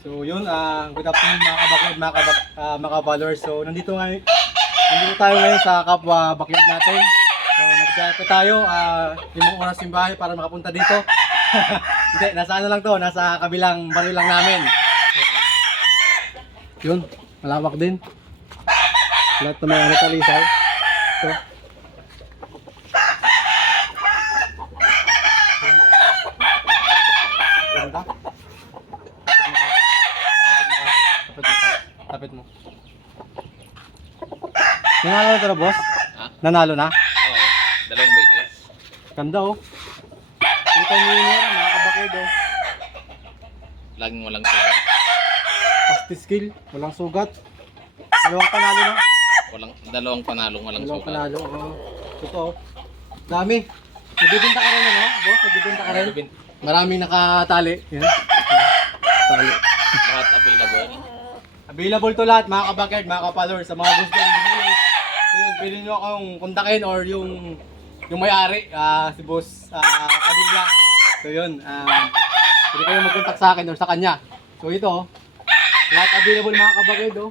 So yun, good afternoon mga kabaklad, mga followers. So nandito tayo ngayon sa kapwa backyard natin. So nagdala tayo, 5 oras yung bahay para makapunta dito. Hindi, nasa ano lang to, nasa kabilang baryo lang namin. Yun, malawak din. Lahat ng mga talisay. So, ganda. Tapit mo. Nanalo na tara, boss? Ha? Nanalo na? Oo, 2 beses. Ganda oh. Kita nyo yun yan, mga kabakid oh. Laging walang sugat. Pasti skill, walang sugat. Dalawang panalo na. Dalawang panalong walang Dalawang sugat. panalo, oh. Totoo. Dami. Nagbibinta ka rin ano, boss? Nagbibinta ka rin? Maraming nakatali. Yan. Tali. Lahat available. Available to lahat mga kabakid, mga ka-followers. Sa mga gusto yung bumili. So yun, pwede nyo akong kontakin or yung may-ari, si boss Padilla. So yun, pwede kayo mag-contact sa akin or sa kanya. So ito, oh. Lahat available mga kabakid, oh.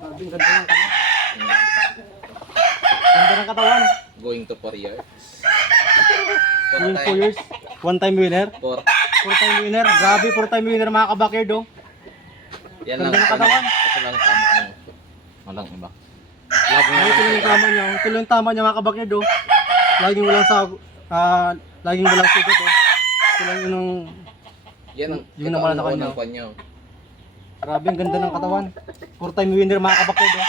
Sabi, ganda ng katawan. Ganda ng katawan. Going to 4 years. Yung 2 years, one time winner. 4. 4-time winner. Grabe, 4-time winner mga kabakid, oh. Yan Ganda lang. ng katawan. Ito lang tama mo. Walang iba. Laging Ito lang yung tama niya. Ito lang yung tama niya mga kabakid, oh. Laging walang laging walang sugat, oh. Ito lang yung Yan ang Yun ang wala sa kanya. unang kanya. grabe, ang ganda ng katawan. 4-time winner mga kabakid, oh.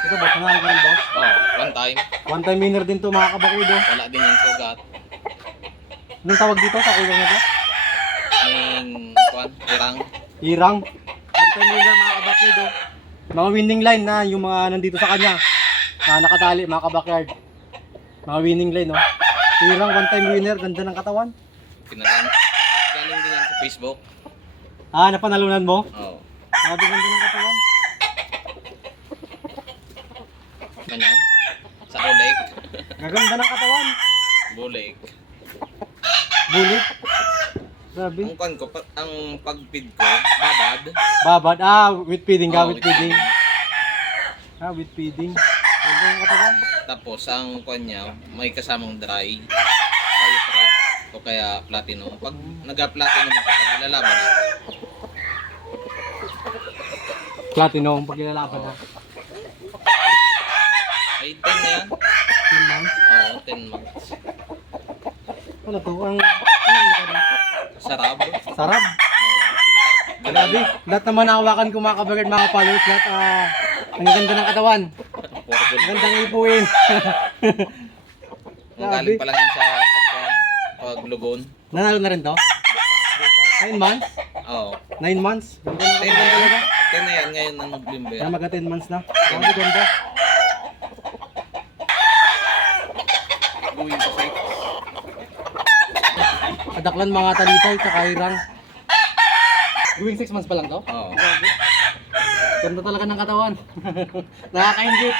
Ito ba, panalo ka rin, boss? Oh, one time. 1-time winner din to mga kabakid, oh. Wala din yung sugat. Anong tawag dito sa kulong na to? Irang. Hirang. 1-time winner mga kabakid, oh. Mga winning line na yung mga nandito sa kanya. Nakatali mga kabakyard. Mga winning line, oh. Hirang, 1-time winner, ganda ng katawan. Pinagan. Galing din yan sa Facebook. Napanalunan mo? Oo. Grabe, ganda ng katawan. Ganyan. Sa Bulik. Gaganda ng katawan. Bulik. Bulit. Grabe. Ang kwan ko, ang pag-feed ko, babad. Babad. With feeding ka, Oo, with feeding. With feeding. Ganda ng katawan. Tapos ang kwan niya, may kasamang dry. Dry. O kaya platinum. Pag nag-platinum ako, pag nilalaban na, Platinum, pag nilalaban na. ay 10 na yan. 10 months. Oo, 10 months. Ano to? Ano ka rin? Sarap. Sarap. Grabe. Lahat naman nakawakan ko mga kabagad, mga followers. Lahat, ang ganda ng katawan. Ang gandang ipuin. Ang galing pa lang yan sa paglugon. Nanalo na rin to? 9 months? Oo. 9 months? Ganda ng 10 na katawan yan. talaga. 10 na yan ngayon ng November. Kaya magka 10 months na. Ang ganda. Going to 6. Adaklan mga talisay sa kairang. Going 6 months pa lang to? Oo. Ganda talaga ng katawan. Nakakaingit.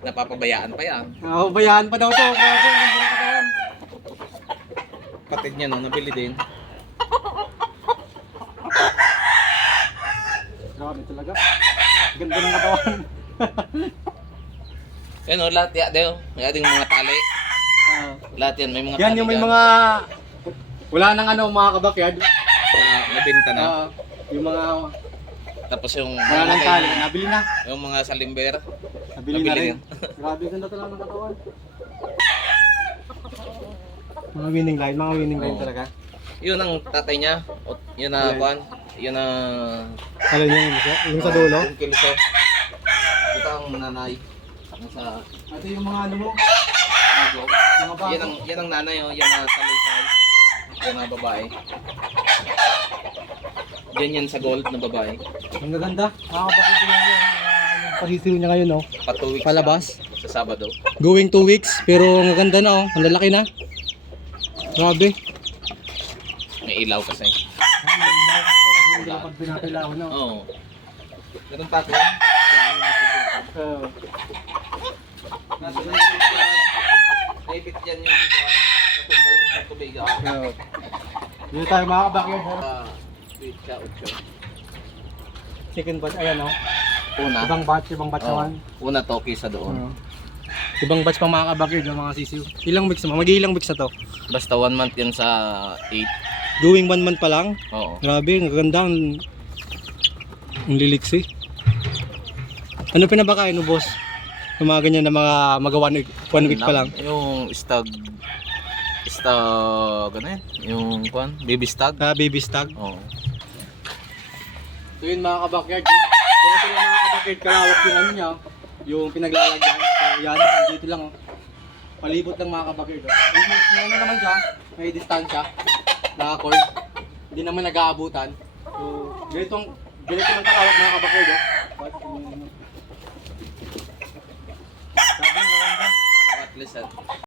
Napapabayaan pa yan. Bayaan pa daw to. Grabe, ang ganda ng katawan. Kapatid niya no, nabili din. Grabe talaga. Ganda ng katawan. Yan o, lahat yan. May ating mga tali. Lahat yan, may mga Yan tali yung may yan. mga wala nang ano mga kabakyard. Nabenta na. Yung mga Tapos yung wala nang tali, nabili na. yung mga salimber. Nabili na Nabili rin. Grabe ganda talaga ng katawan. Mga winning line Oo. talaga. Yun ang tatay niya. Yun na Ayan. kwan. Yun na Alam niyo yung sa dulo. yung kilso. Ito ang nanay. Nasa Ito yung mga ano mo, bago. mga bago. Yan ang nanay oh, yan ang talisay. Yan ang babae. Yan sa gold na babae. Ang gaganda. Makakapakit ko lang yan. Pasisiyo niya ngayon, oh. Pa 2 weeks Palabas. lang, sa Sabado. Going 2 weeks, pero ang ganda na, oh. Ang lalaki na. Grabe. May ilaw kasi. Hindi na pag pinatilaw na. Oo. Ganun pa ako. Nasa naipit yan. Naipit yan yung natumba yung sa tubig. Dito tayo mga kabakyan. Sweet siya, 8. Second batch, ayan oh. Una. Ibang batch naman. Una toki sa doon. Ibang batch pang mga kabakyan, yung mga sisiw. Ilang weeks naman? Mag-iilang weeks na to? Basta 1 month yan sa 8. Doing 1 month pa lang? Oo. Grabe, ang ganda. Ang liliksi. Ano pinabakain mo, boss? Yung mga ganyan na mga 1 week pa lang. Yung stag, ano yan? Yung kwan, baby stag. Baby stag. Oo. So yun mga kabakyard, ganito lang mga kabakyard kalawak yung ano niya, yung pinaglalagyan. So yan, dito lang oh. Palibot lang mga kabakyard. May ano naman siya, may distansya, naka-cord. Hindi naman nag-aabutan. So ganito lang kalawak mga kabakyard oh. Sabi nga ganda. At least